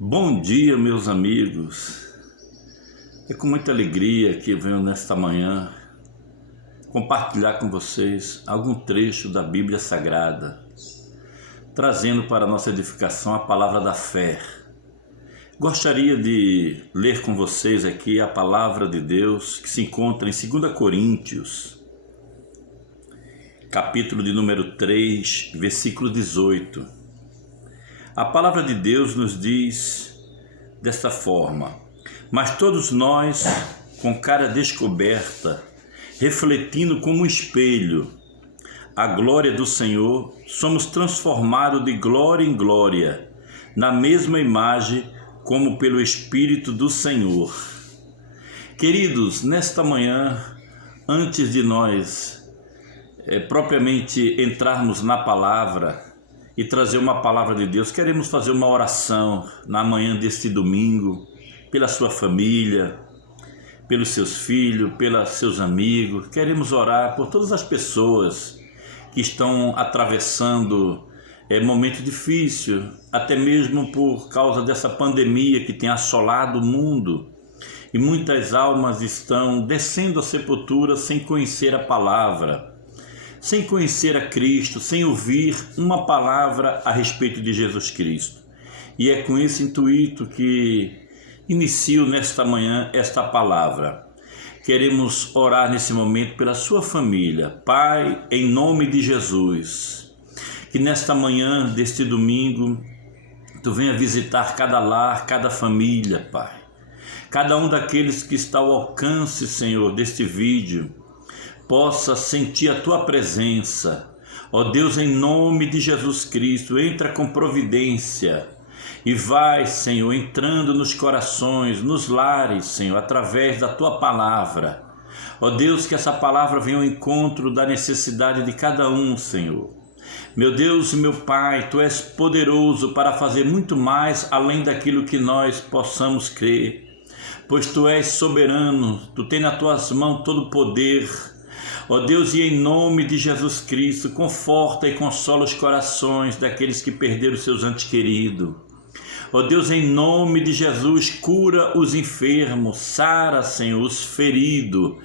Bom dia, meus amigos. É com muita alegria que eu venho nesta manhã compartilhar com vocês algum trecho da Bíblia Sagrada, trazendo para a nossa edificação a palavra da fé. Gostaria de ler com vocês aqui a palavra de Deus que se encontra em 2 Coríntios, capítulo de número 3, versículo 18. A palavra de Deus nos diz desta forma: mas todos nós, com cara descoberta, refletindo como um espelho a glória do Senhor, somos transformados de glória em glória, na mesma imagem como pelo Espírito do Senhor. Queridos, nesta manhã, antes de nós propriamente entrarmos na palavra e trazer uma palavra de Deus, queremos fazer uma oração na manhã deste domingo, pela sua família, pelos seus filhos, pelos seus amigos. Queremos orar por todas as pessoas que estão atravessando momento difícil, até mesmo por causa dessa pandemia que tem assolado o mundo, e muitas almas estão descendo à sepultura sem conhecer a palavra, sem conhecer a Cristo, sem ouvir uma palavra a respeito de Jesus Cristo. E é com esse intuito que inicio nesta manhã esta palavra. Queremos orar nesse momento pela sua família. Pai, em nome de Jesus, que nesta manhã deste domingo, Tu venha visitar cada lar, cada família, Pai. Cada um daqueles que está ao alcance, Senhor, deste vídeo, possa sentir a Tua presença. Ó Deus, em nome de Jesus Cristo, entra com providência e vai, Senhor, entrando nos corações, nos lares, Senhor, através da Tua palavra. Ó Deus, que essa palavra venha ao encontro da necessidade de cada um, Senhor. Meu Deus e meu Pai, Tu és poderoso para fazer muito mais além daquilo que nós possamos crer, pois Tu és soberano, Tu tens nas Tuas mãos todo o poder. Ó Deus, e em nome de Jesus Cristo, conforta e consola os corações daqueles que perderam seus entes queridos. Ó Deus, em nome de Jesus, cura os enfermos, sara, Senhor, os feridos.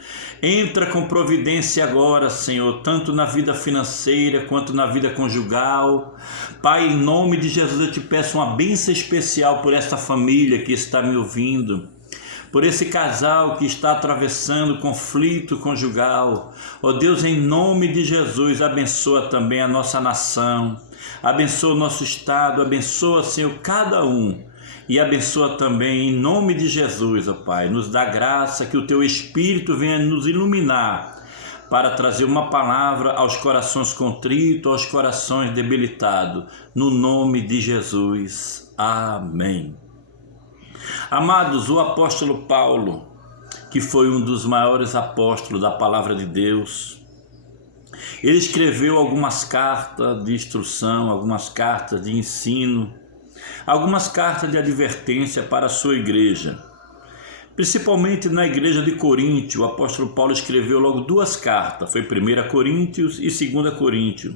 Entra com providência agora, Senhor, tanto na vida financeira quanto na vida conjugal. Pai, em nome de Jesus, eu Te peço uma bênção especial por esta família que está me ouvindo, por esse casal que está atravessando conflito conjugal. Ó Deus, em nome de Jesus, abençoa também a nossa nação, abençoa o nosso estado, abençoa, Senhor, cada um, e abençoa também em nome de Jesus, ó Pai. Nos dá graça, que o Teu Espírito venha nos iluminar para trazer uma palavra aos corações contritos, aos corações debilitados, no nome de Jesus. Amém. Amados, o apóstolo Paulo, que foi um dos maiores apóstolos da palavra de Deus, ele escreveu algumas cartas de instrução, algumas cartas de ensino, algumas cartas de advertência para a sua igreja. Principalmente na igreja de Coríntio, o apóstolo Paulo escreveu logo duas cartas, foi 1 Coríntios e 2 Coríntios.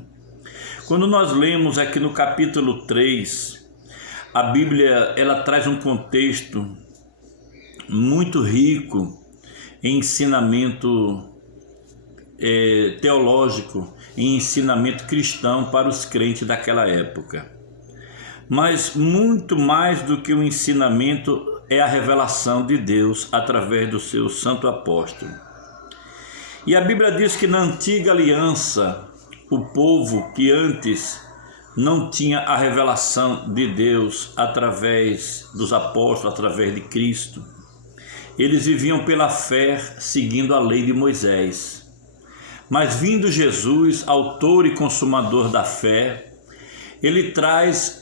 Quando nós lemos aqui no capítulo 3, a Bíblia ela traz um contexto muito rico em ensinamento teológico e ensinamento cristão para os crentes daquela época. Mas muito mais do que o ensinamento é a revelação de Deus através do seu santo apóstolo. E a Bíblia diz que na antiga aliança, o povo que antes não tinha a revelação de Deus através dos apóstolos, através de Cristo, eles viviam pela fé seguindo a lei de Moisés. Mas vindo Jesus, autor e consumador da fé, ele traz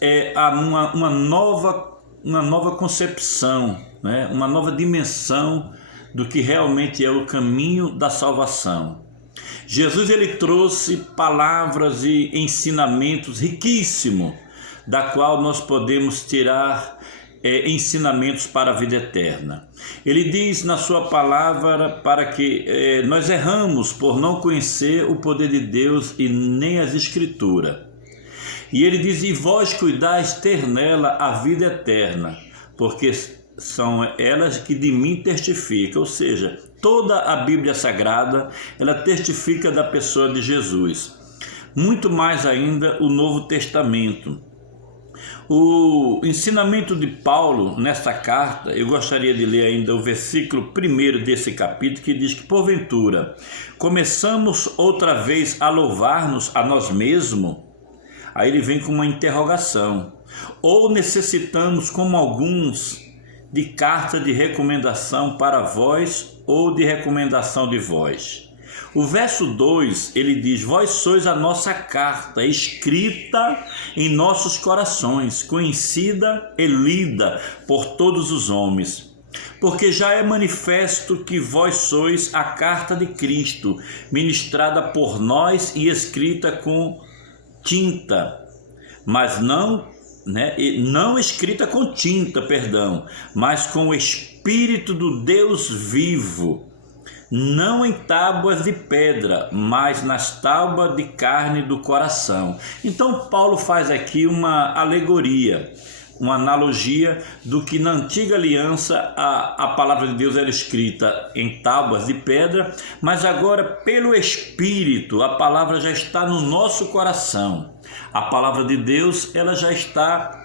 uma nova concepção, né? Uma nova dimensão do que realmente é o caminho da salvação. Jesus ele trouxe palavras e ensinamentos riquíssimos, da qual nós podemos tirar ensinamentos para a vida eterna. Ele diz na sua palavra para que nós erramos por não conhecer o poder de Deus e nem as Escrituras. E ele diz: e vós cuidais ter nela a vida eterna, porque são elas que de mim testificam, ou seja, toda a Bíblia Sagrada, ela testifica da pessoa de Jesus. Muito mais ainda o Novo Testamento. O ensinamento de Paulo nesta carta, eu gostaria de ler ainda o versículo 1 desse capítulo, que diz que, porventura, começamos outra vez a louvar-nos a nós mesmos? Aí ele vem com uma interrogação. Ou necessitamos, como alguns, de carta de recomendação para vós ou de recomendação de vós? O verso 2, ele diz: vós sois a nossa carta, escrita em nossos corações, conhecida e lida por todos os homens. Porque já é manifesto que vós sois a carta de Cristo, ministrada por nós e escrita com tinta, mas não escrita com tinta, mas com o Espírito do Deus vivo, não em tábuas de pedra, mas nas tábuas de carne do coração. Então Paulo faz aqui uma alegoria, uma analogia do que na antiga aliança a palavra de Deus era escrita em tábuas de pedra, mas agora pelo Espírito a palavra já está no nosso coração. A palavra de Deus, ela já está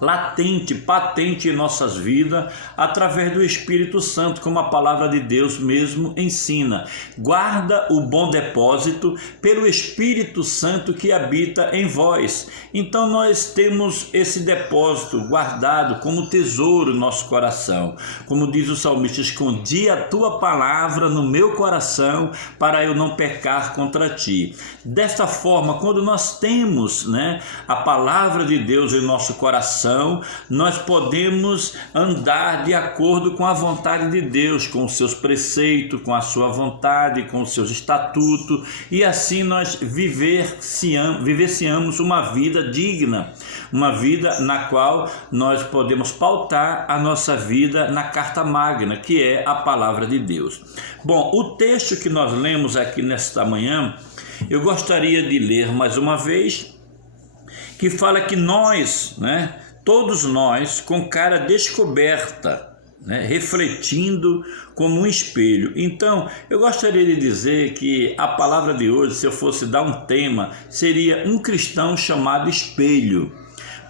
latente, patente em nossas vidas, através do Espírito Santo, como a palavra de Deus mesmo ensina. Guarda o bom depósito pelo Espírito Santo que habita em vós. Então nós temos esse depósito guardado como tesouro no nosso coração. Como diz o salmista: escondi a tua palavra no meu coração para eu não pecar contra ti. Desta forma, quando nós temos, a palavra de Deus em nosso coração, nós podemos andar de acordo com a vontade de Deus, com os seus preceitos, com a sua vontade, com os seus estatutos, e assim nós vivenciamos uma vida digna, uma vida na qual nós podemos pautar a nossa vida na carta magna, que é a palavra de Deus. Bom, o texto que nós lemos aqui nesta manhã, eu gostaria de ler mais uma vez, que fala que nós, todos nós, com cara descoberta, refletindo como um espelho. Então, eu gostaria de dizer que a palavra de hoje, se eu fosse dar um tema, seria um cristão chamado espelho.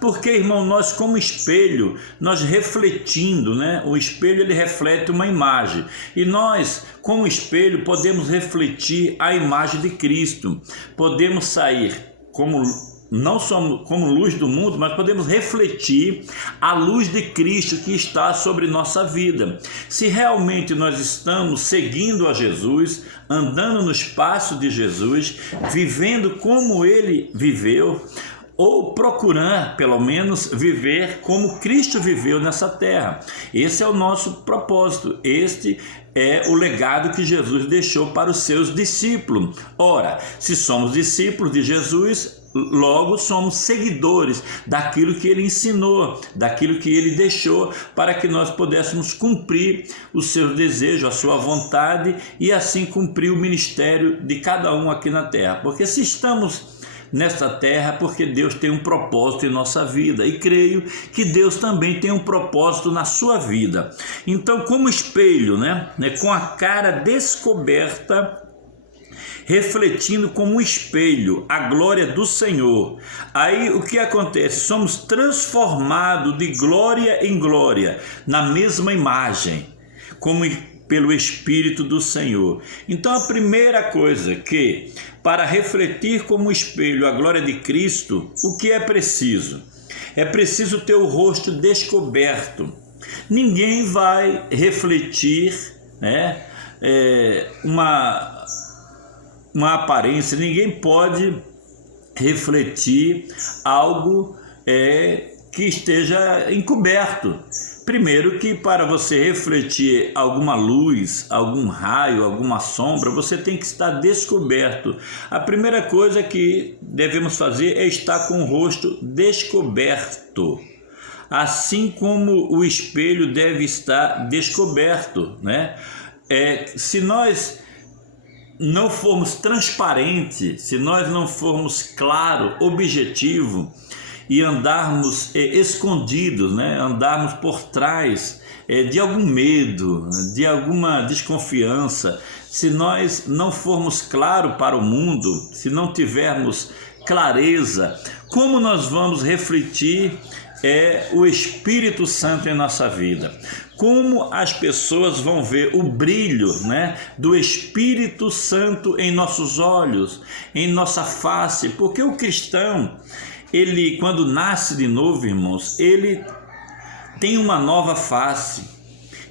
Porque, irmão, nós como espelho, nós refletindo, o espelho ele reflete uma imagem. E nós, como espelho, podemos refletir a imagem de Cristo. Podemos sair não somos como luz do mundo, mas podemos refletir a luz de Cristo que está sobre nossa vida. Se realmente nós estamos seguindo a Jesus, andando nos passos de Jesus, vivendo como ele viveu, ou procurar, pelo menos, viver como Cristo viveu nessa terra. Esse é o nosso propósito, este é o legado que Jesus deixou para os seus discípulos. Ora, se somos discípulos de Jesus, logo somos seguidores daquilo que ele ensinou, daquilo que ele deixou, para que nós pudéssemos cumprir os seus desejos, a sua vontade, e assim cumprir o ministério de cada um aqui na terra. Porque se estamos nesta terra, porque Deus tem um propósito em nossa vida, e creio que Deus também tem um propósito na sua vida. Então, como espelho, com a cara descoberta, refletindo como um espelho a glória do Senhor. Aí o que acontece? Somos transformados de glória em glória, na mesma imagem, como pelo Espírito do Senhor. Então a primeira coisa que, para refletir como espelho a glória de Cristo, o que é preciso? É preciso ter o rosto descoberto. Ninguém vai refletir uma aparência, ninguém pode refletir algo que esteja encoberto. Primeiro que para você refletir alguma luz, algum raio, alguma sombra, você tem que estar descoberto. A primeira coisa que devemos fazer é estar com o rosto descoberto. Assim como o espelho deve estar descoberto, se nós não formos transparentes, se nós não formos claro, objetivo, e andarmos escondidos, né? Andarmos por trás de algum medo, de alguma desconfiança, se nós não formos claros para o mundo, se não tivermos clareza, como nós vamos refletir o Espírito Santo em nossa vida? Como as pessoas vão ver o brilho, né, do Espírito Santo em nossos olhos, em nossa face? Porque o cristão, ele, quando nasce de novo, irmãos, ele tem uma nova face.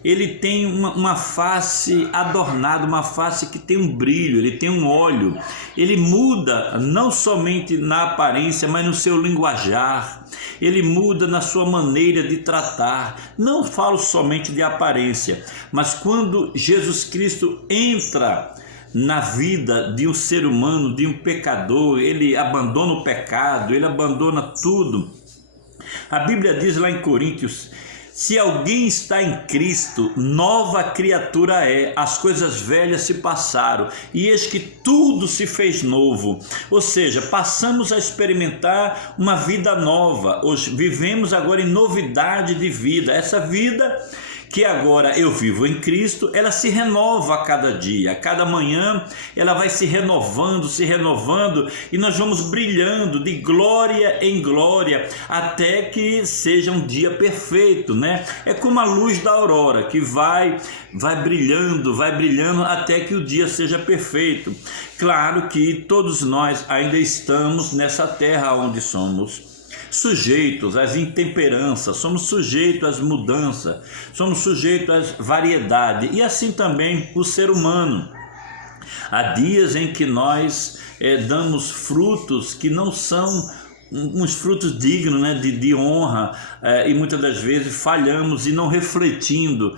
Ele tem uma face adornada, uma face que tem um brilho, ele tem um óleo. Ele muda não somente na aparência, mas no seu linguajar. Ele muda na sua maneira de tratar. Não falo somente de aparência, mas quando Jesus Cristo entra na vida de um ser humano, de um pecador, ele abandona o pecado, ele abandona tudo. A Bíblia diz lá em Coríntios: se alguém está em Cristo, nova criatura é, as coisas velhas se passaram, e eis que tudo se fez novo. Ou seja, passamos a experimentar uma vida nova, hoje vivemos agora em novidade de vida. Essa vida que agora eu vivo em Cristo, ela se renova a cada dia, a cada manhã ela vai se renovando, e nós vamos brilhando de glória em glória, até que seja um dia perfeito, né? É como a luz da aurora, que vai brilhando, até que o dia seja perfeito. Claro que todos nós ainda estamos nessa terra onde somos sujeitos às intemperanças, somos sujeitos às mudanças, somos sujeitos às variedades, e assim também o ser humano. Há dias em que nós damos frutos que não são uns frutos dignos, né, de honra, e muitas das vezes falhamos e não refletimos,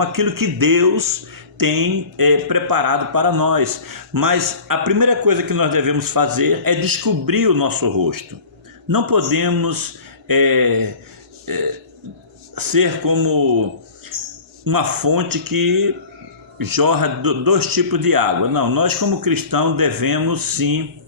aquilo que Deus tem preparado para nós. Mas a primeira coisa que nós devemos fazer é descobrir o nosso rosto. Não podemos ser como uma fonte que jorra dois tipos de água. Não, nós como cristãos devemos sim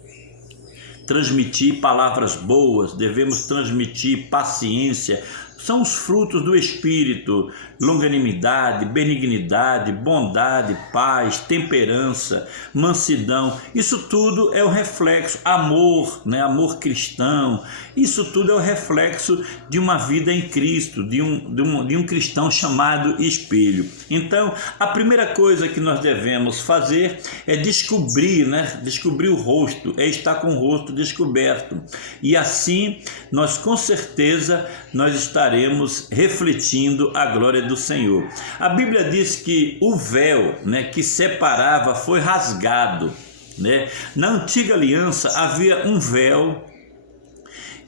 transmitir palavras boas, devemos transmitir paciência. São os frutos do Espírito: longanimidade, benignidade, bondade, paz, temperança, mansidão. Isso tudo é o reflexo, amor, né? Amor cristão. Isso tudo é o reflexo de uma vida em Cristo, de um cristão chamado espelho. Então, a primeira coisa que nós devemos fazer é descobrir, né? Descobrir o rosto, é estar com o rosto descoberto. E assim, nós com certeza estaremos refletindo a glória do Senhor. A Bíblia diz que o véu, né, que separava foi rasgado, né? Na antiga aliança havia um véu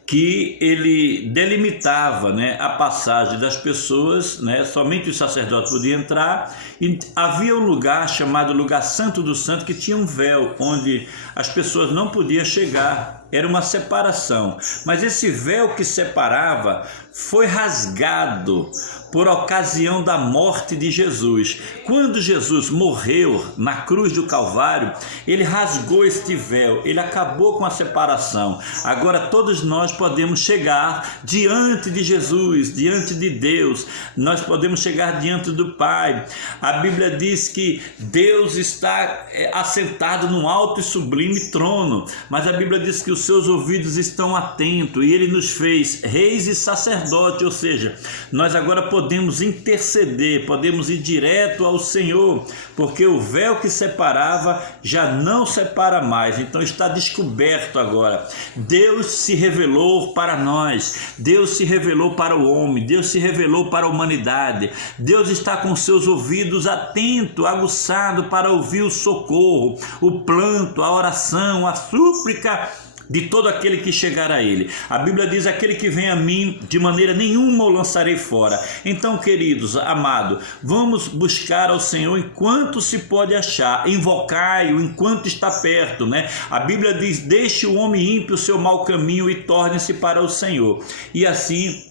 que ele delimitava, né, a passagem das pessoas, né? Somente os sacerdotes podiam entrar, e havia um lugar chamado Lugar Santo do Santo, que tinha um véu onde as pessoas não podiam chegar. Era uma separação, mas esse véu que separava foi rasgado por ocasião da morte de Jesus. Quando Jesus morreu na cruz do Calvário, ele rasgou este véu, ele acabou com a separação. Agora todos nós podemos chegar diante de Jesus, diante de Deus, nós podemos chegar diante do Pai. A Bíblia diz que Deus está assentado num alto e sublime trono, mas a Bíblia diz que os seus ouvidos estão atentos, e ele nos fez reis e sacerdotes, ou seja, nós agora podemos interceder, podemos ir direto ao Senhor, porque o véu que separava já não separa mais, então está descoberto agora. Deus se revelou para nós, Deus se revelou para o homem, Deus se revelou para a humanidade. Deus está com seus ouvidos atentos, aguçados para ouvir o socorro, o planto, a oração, a súplica de todo aquele que chegar a ele. A Bíblia diz: aquele que vem a mim, de maneira nenhuma o lançarei fora. Então, queridos, amados, vamos buscar ao Senhor enquanto se pode achar, invocai-o enquanto está perto, né? A Bíblia diz: deixe o homem ímpio o seu mau caminho e torne-se para o Senhor, e assim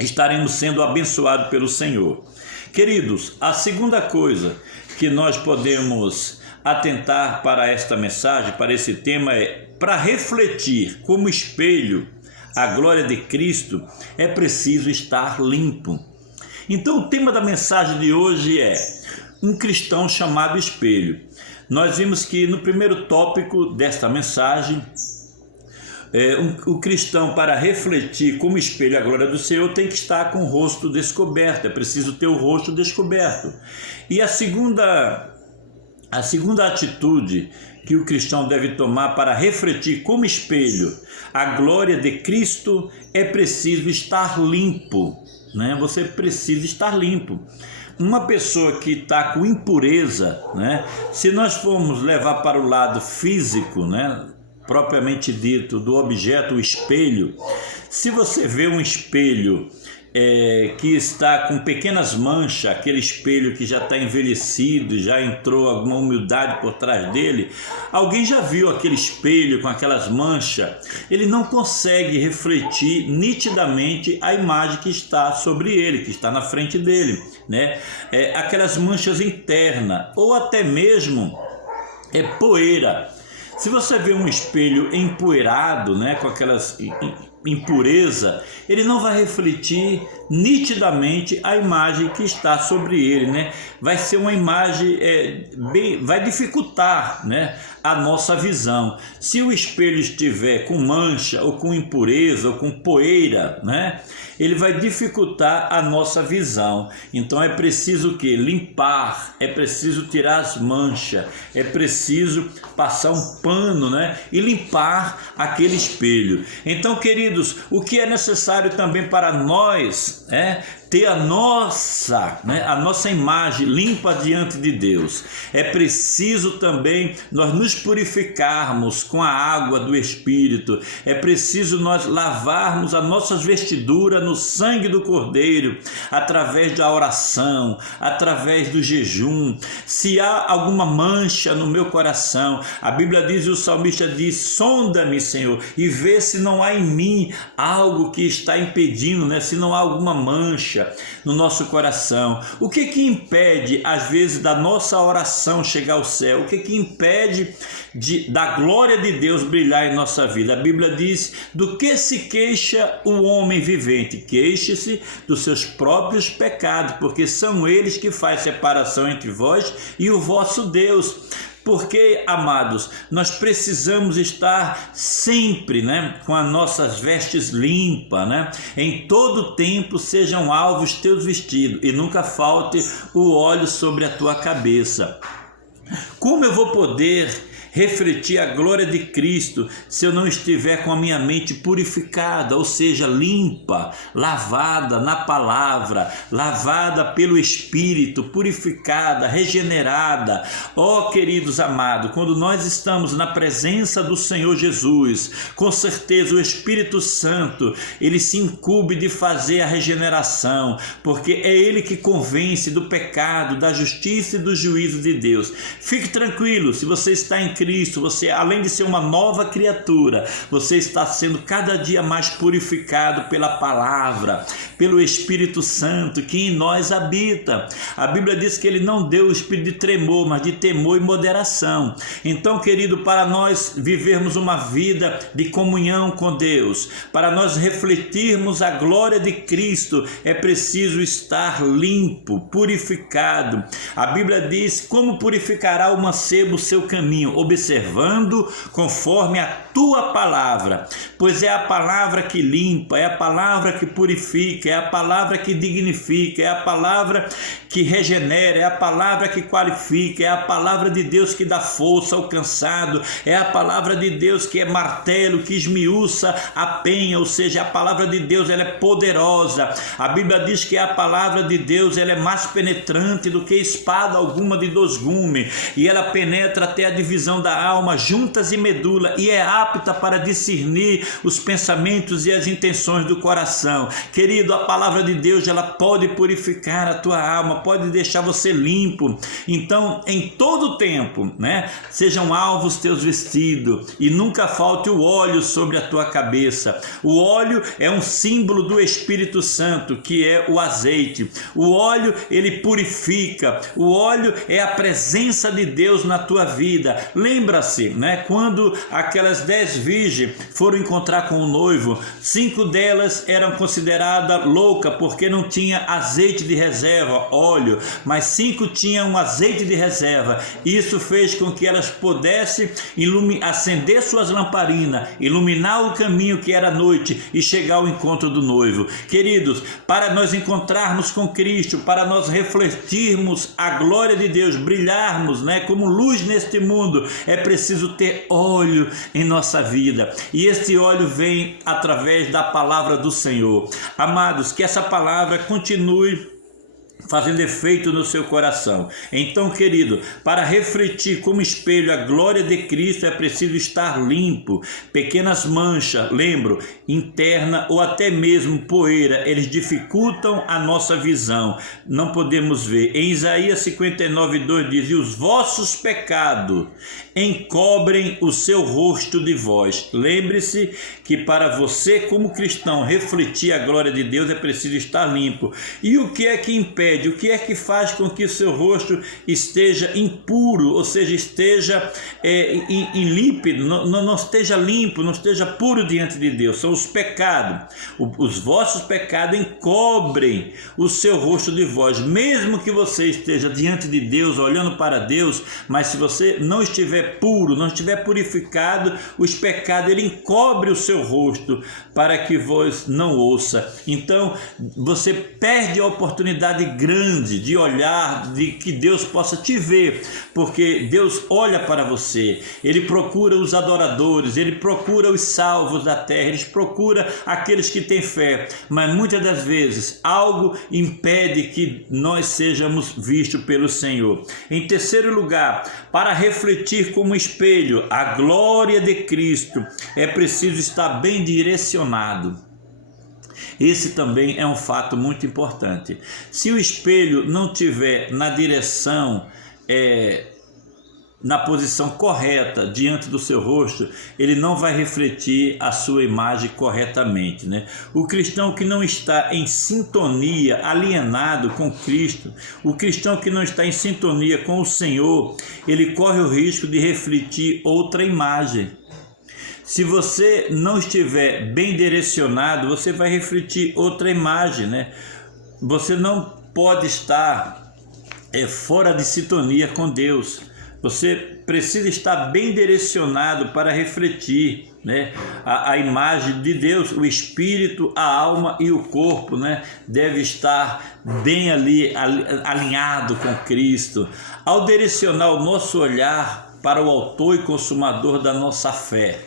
estaremos sendo abençoados pelo Senhor. Queridos, a segunda coisa que nós podemos atentar para esta mensagem, para esse tema, é para refletir como espelho a glória de Cristo, é preciso estar limpo. Então o tema da mensagem de hoje é um cristão chamado espelho. Nós vimos que no primeiro tópico desta mensagem, o cristão, para refletir como espelho a glória do Senhor, tem que estar com o rosto descoberto, é preciso ter o rosto descoberto. E a segunda atitude que o cristão deve tomar para refletir como espelho a glória de Cristo, é preciso estar limpo, né? Você precisa estar limpo. Uma pessoa que está com impureza, né? Se nós formos levar para o lado físico, né, propriamente dito, do objeto, o espelho, se você vê um espelho que está com pequenas manchas, aquele espelho que já está envelhecido, já entrou alguma umidade por trás dele, alguém já viu aquele espelho com aquelas manchas, ele não consegue refletir nitidamente a imagem que está sobre ele, que está na frente dele, né? Aquelas manchas internas, ou até mesmo poeira. Se você vê um espelho empoeirado, né, com aquelas impureza, ele não vai refletir nitidamente a imagem que está sobre ele, né? Vai ser uma imagem vai dificultar, né, a nossa visão. Se o espelho estiver com mancha ou com impureza ou com poeira, né, ele vai dificultar a nossa visão. Então é preciso o quê? Limpar, é preciso tirar as manchas, é preciso passar um pano, né, e limpar aquele espelho. Então, queridos, o que é necessário também para nós ter a nossa imagem limpa diante de Deus. É preciso também nós nos purificarmos com a água do Espírito. É preciso nós lavarmos as nossas vestiduras no sangue do Cordeiro, através da oração, através do jejum. Se há alguma mancha no meu coração, a Bíblia diz, e o salmista diz: sonda-me, Senhor, e vê se não há em mim algo que está impedindo, né? Se não há alguma mancha no nosso coração. O que impede, às vezes, da nossa oração chegar ao céu? O que impede da glória de Deus brilhar em nossa vida? A Bíblia diz: do que se queixa o homem vivente? Queixe-se dos seus próprios pecados, porque são eles que fazem separação entre vós e o vosso Deus. Porque, amados, nós precisamos estar sempre, né, com as nossas vestes limpas, né? Em todo tempo sejam alvos teus vestidos e nunca falte o óleo sobre a tua cabeça. Como eu vou poder refletir a glória de Cristo se eu não estiver com a minha mente purificada, ou seja, limpa, lavada na palavra, lavada pelo Espírito, purificada, regenerada? Ó, queridos amados, quando nós estamos na presença do Senhor Jesus, com certeza o Espírito Santo, ele se incumbe de fazer a regeneração, porque é ele que convence do pecado, da justiça e do juízo de Deus. Fique tranquilo, se você está em Cristo, você, além de ser uma nova criatura, você está sendo cada dia mais purificado pela palavra, pelo Espírito Santo que em nós habita. A Bíblia diz que ele não deu o espírito de tremor, mas de temor e moderação. Então, querido, para nós vivermos uma vida de comunhão com Deus, para nós refletirmos a glória de Cristo, é preciso estar limpo, purificado. A Bíblia diz: como purificará o mancebo o seu caminho? Observando conforme a tua palavra, pois é a palavra que limpa, é a palavra que purifica, é a palavra que dignifica, é a palavra que regenera, é a palavra que qualifica, é a palavra de Deus que dá força ao cansado, é a palavra de Deus que é martelo, que esmiuça a penha, ou seja, a palavra de Deus, ela é poderosa. A Bíblia diz que a palavra de Deus, ela é mais penetrante do que espada alguma de 2 gumes, e ela penetra até a divisão da alma, juntas e medula, e é a apta para discernir os pensamentos e as intenções do coração. Querido, a palavra de Deus, ela pode purificar a tua alma, pode deixar você limpo. Então, em todo tempo, né, sejam alvos teus vestidos e nunca falte o óleo sobre a tua cabeça. O óleo é um símbolo do Espírito Santo, que é o azeite. O óleo, ele purifica. O óleo é a presença de Deus na tua vida. Lembra-se, né, quando aquelas 10 virgens foram encontrar com o noivo, 5 delas eram consideradas loucas porque não tinha azeite de reserva, óleo, mas 5 tinham um azeite de reserva. Isso fez com que elas pudessem acender suas lamparinas, iluminar o caminho que era noite e chegar ao encontro do noivo. Queridos, para nós encontrarmos com Cristo, para nós refletirmos a glória de Deus, brilharmos, né, como luz neste mundo, é preciso ter óleo em nossa vida. E este óleo vem através da palavra do Senhor. Amados, que essa palavra continue fazendo efeito no seu coração. Então, querido, para refletir como espelho a glória de Cristo é preciso estar limpo. Pequenas manchas, lembro, interna ou até mesmo poeira, eles dificultam a nossa visão. Não podemos ver. Em Isaías 59:2 diz: e os vossos pecados encobrem o seu rosto de vós. Lembre-se que para você, como cristão, refletir a glória de Deus é preciso estar limpo. E o que é que impede? O que é que faz com que o seu rosto esteja impuro, ou seja, esteja límpido, não esteja limpo, não esteja puro diante de Deus? São os pecados. Os vossos pecados encobrem o seu rosto de vós. Mesmo que você esteja diante de Deus, olhando para Deus, mas se você não estiver puro, não estiver purificado, os pecados, ele encobre o seu rosto para que vós não ouça. Então, você perde a oportunidade grande de olhar, de que Deus possa te ver, porque Deus olha para você, ele procura os adoradores, ele procura os salvos da terra, ele procura aqueles que têm fé, mas muitas das vezes algo impede que nós sejamos vistos pelo Senhor. Em terceiro lugar, para refletir como espelho a glória de Cristo, é preciso estar bem direcionado. Esse também é um fato muito importante. Se o espelho não tiver na direção, na posição correta diante do seu rosto, ele não vai refletir a sua imagem corretamente, né? O cristão que não está em sintonia, alienado com Cristo, o cristão que não está em sintonia com o Senhor, ele corre o risco de refletir outra imagem. Se você não estiver bem direcionado, você vai refletir outra imagem, né? Você não pode estar fora de sintonia com Deus. Você precisa estar bem direcionado para refletir, né, a imagem de Deus. O espírito, a alma e o corpo, né, deve estar bem ali alinhado com Cristo. Ao direcionar o nosso olhar para o autor e consumador da nossa fé,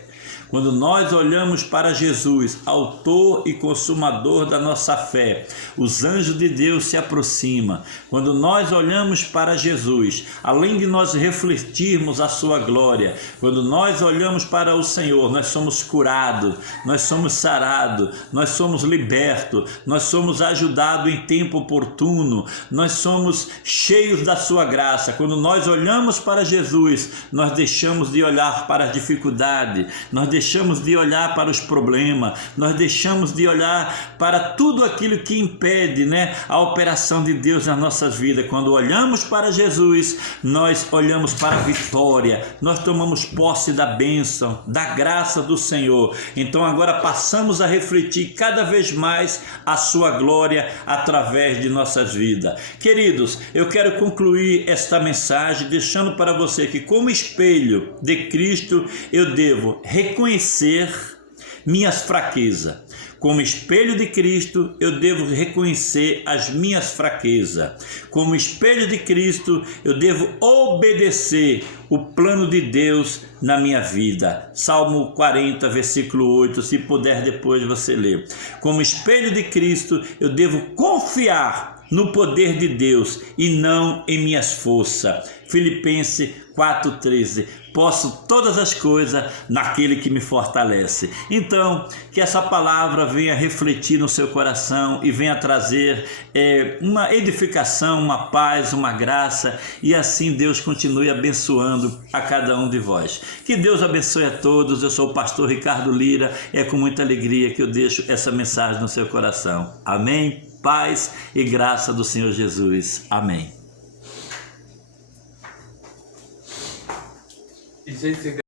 quando nós olhamos para Jesus, autor e consumador da nossa fé, os anjos de Deus se aproximam. Quando nós olhamos para Jesus, além de nós refletirmos a sua glória, quando nós olhamos para o Senhor, nós somos curados, nós somos sarados, nós somos libertos, nós somos ajudados em tempo oportuno, nós somos cheios da sua graça. Quando nós olhamos para Jesus, nós deixamos de olhar para as dificuldades, nós deixamos de olhar para os problemas, nós deixamos de olhar para tudo aquilo que impede, né, a operação de Deus nas nossas vidas. Quando olhamos para Jesus, nós olhamos para a vitória, nós tomamos posse da bênção, da graça do Senhor. Então agora passamos a refletir cada vez mais a sua glória através de nossas vidas. Queridos, eu quero concluir esta mensagem deixando para você que, como espelho de Cristo, eu devo reconhecer minhas fraquezas. Como espelho de Cristo, eu devo reconhecer as minhas fraquezas. Como espelho de Cristo, eu devo obedecer o plano de Deus na minha vida. Salmo 40, versículo 8, se puder depois você ler. Como espelho de Cristo, eu devo confiar no poder de Deus e não em minhas forças. Filipenses 4,13. posso todas as coisas naquele que me fortalece. Então, que essa palavra venha refletir no seu coração e venha trazer uma edificação, uma paz, uma graça, e assim Deus continue abençoando a cada um de vós. Que Deus abençoe a todos. Eu sou o pastor Ricardo Lira. É com muita alegria que eu deixo essa mensagem no seu coração. Amém? Paz e graça do Senhor Jesus. Amém.